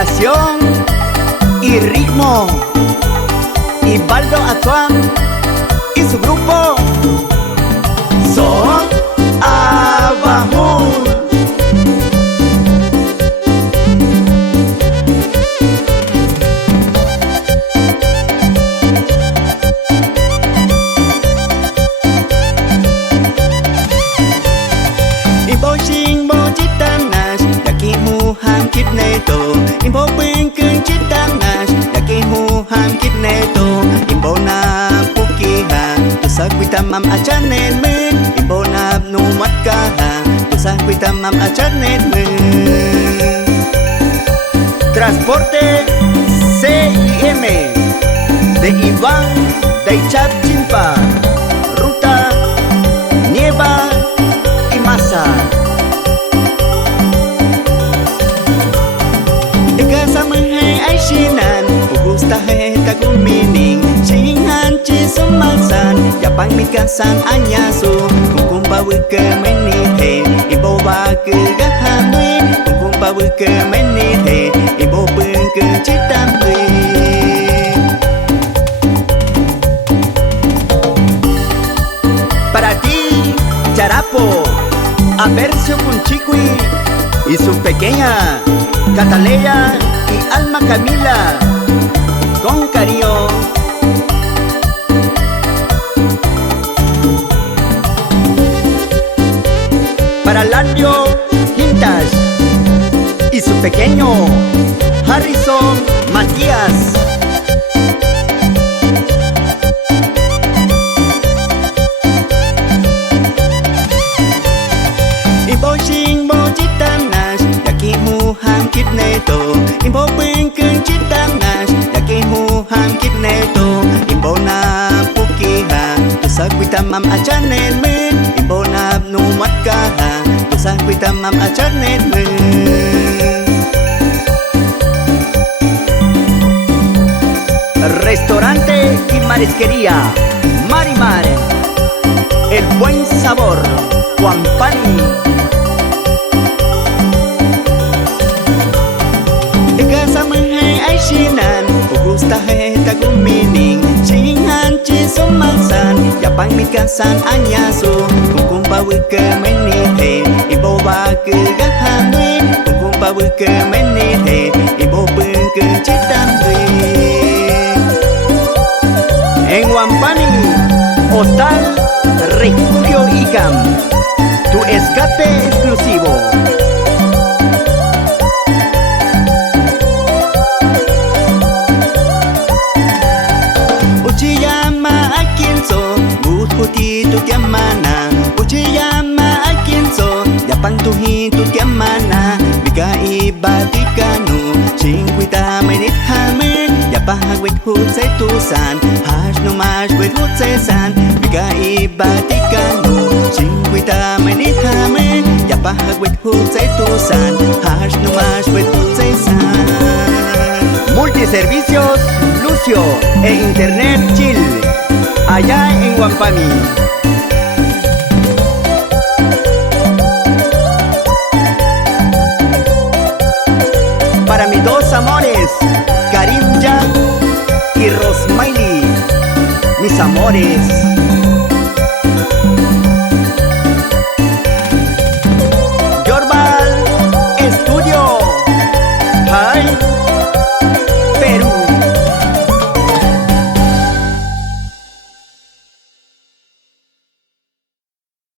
creación y ritmo, y Baldo Atuán y su grupo son Abajo. Imbo ping keng chitam nash yaki hu ham kitneto imbo na pukiha tusak witamam achanet men imbo na nu matkaha tusak witamam achanet men. Transporte CIM de Iván de Chapchimpa, ruta Nieva y Masa. Shinan, gusta heta gumining, shingan chisumalsan, yapang mikasan anyasu, kukumpa wike menite, ibo bake gahamwe, kukumpa wike menite, ibo pengke chitamwe. Para ti, Charapo, Apercio Punchiqui y su pequeña Cataleya y Alma Camila, con cariño. Para Landio Hintas y su pequeño Harrison Matías. Imbo ping keng chitam nash yaki hu ham kitneto imbo na pukiha tusak witamam achanet men imbo na nu matkaha tusak witamam achanet men. Restaurante y marisquería Marimar, el buen sabor, Huampani. Shinan, gusta heta gumining, shingan chisumalsan, yapang mikasan anyasu, kukumpa wike menite, ibo bake gahamwe, kukumpa wike menite, ibo pengke chitamwe. En Huampani, Hostal Refugio Icam, tu escape exclusivo. Tu tiamana, uchiyama akinso, yapang tuhi tu tiamana, biga ibatikanu, chingwita menit hamen, yapahagwit hutse tusan, hash no mash wit hutse san, biga ibatikanu, chingwita menit hamen, yapahagwit hutse tusan, hash no mash wit hutse san. Multiservicios Lucio e Internet Chill, allá en Huampani. Para mis dos amores, Karim Jack y Rosmaili, mis amores.